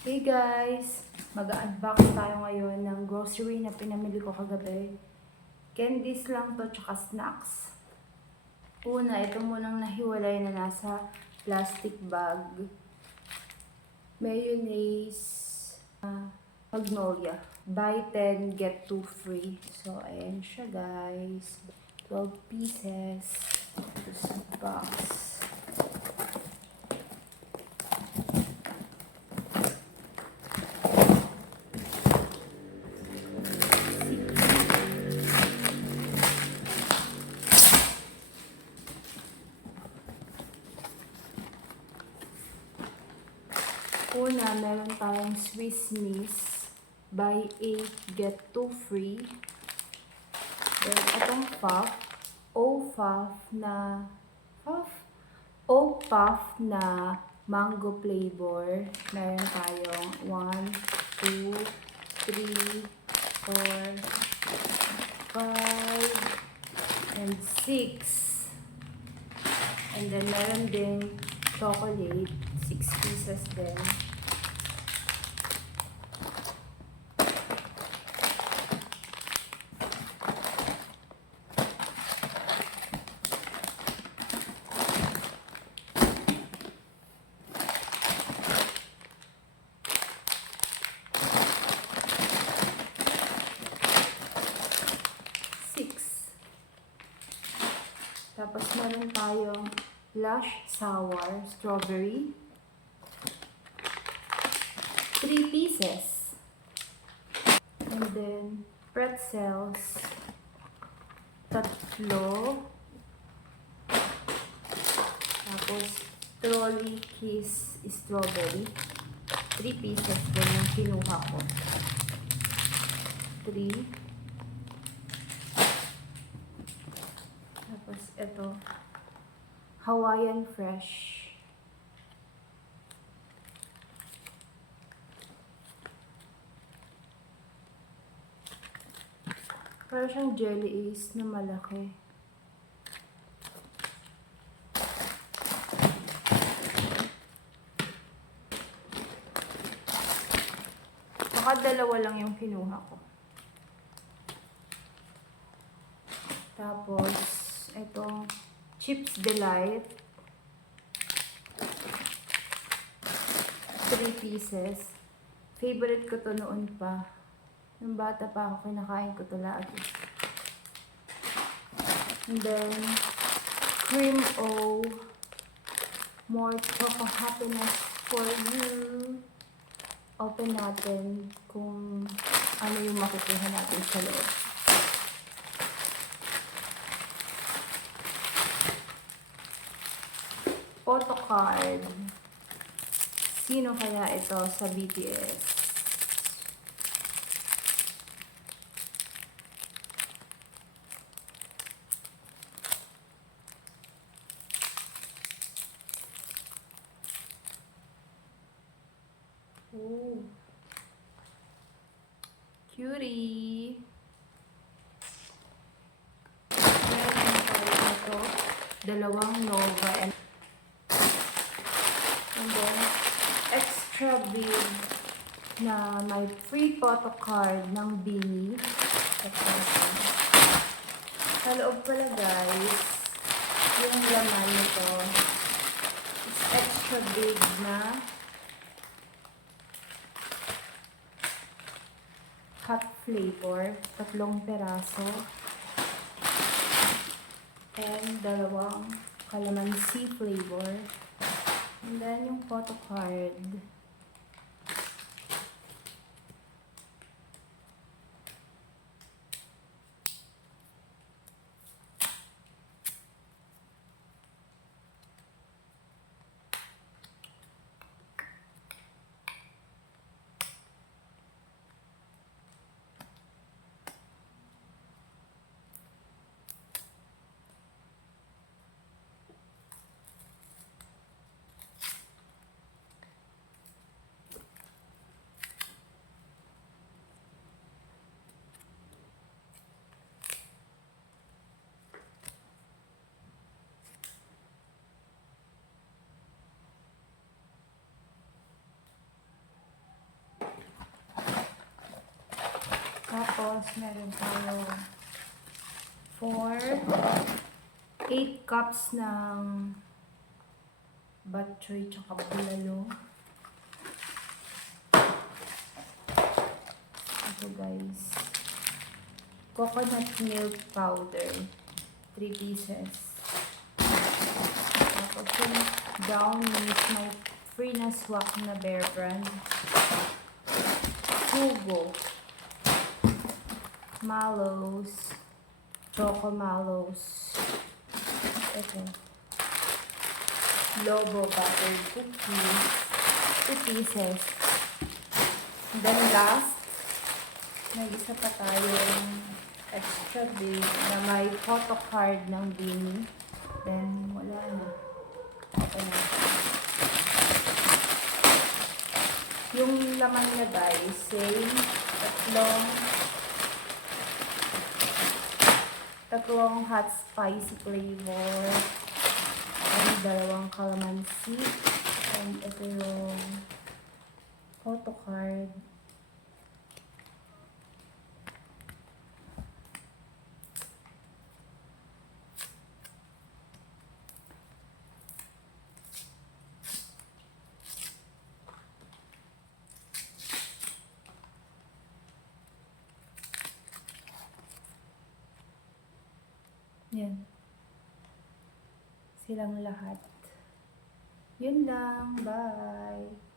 Hey guys! Mag-unbox tayo ngayon ng grocery na pinamili ko kagabi. Candies lang to, tsaka snacks. Una, ito munang nahiwalay na nasa plastic bag. Mayonnaise, Magnolia. Buy 10, get 2 free. So, ayan siya guys. 12 pieces. Ito sa box. Una, meron tayong Swiss Miss. Buy 8, get 2 free. Then, itong puff. O-puff na mango flavor. Meron tayong 1, 2, 3, 4, 5, and 6. And then, meron din chocolate. 6 pieces din. Tapos meron tayong Lush Sour Strawberry. 3 pieces. And then, pretzels. 3. Tapos, Trolley Kiss Strawberry. 3 pieces din yung kinuha ko. 3. Tapos, ito. Hawaiian Fresh. Para siyang jelly ace na malaki. Baka 2 lang yung kinuha ko. Tapos, itong Chips Delight. 3 pieces. Favorite ko to noon pa. Nung bata pa ako, kinakain ko to lagi. And then, Cream O. More choco happiness for you. Open natin kung ano yung makukuha natin sa loob. Photocard. Sino kaya ito sa BTS? Oh. Cutie. Meron tayo ito. 2 Nova and then extra big na may free photo card ng Bini. Sa loob pala guys, yung laman nito is extra big na hot flavor, 3 peraso. And 2 calamansi flavor. And then yung photo card. Tapos, meron tayo 8 cups ng batchoy tsaka bulalo. Ito guys. Coconut milk powder. 3 pieces. Tapos yung brownies, may free na swak na Bear Brand. Hugo. Mallows. Choco Mallows. Ito. Lobo buttered cookies. 2 pieces. Then last, may isa pa tayong extra big na may photo card ng Bini. Then, wala na. Okay na. Yung laman niya guys, same. Tatlong hot spicy flavor. And 2 calamansi. And ito yung photo card. Yan. Silang lahat. Yun lang. Bye.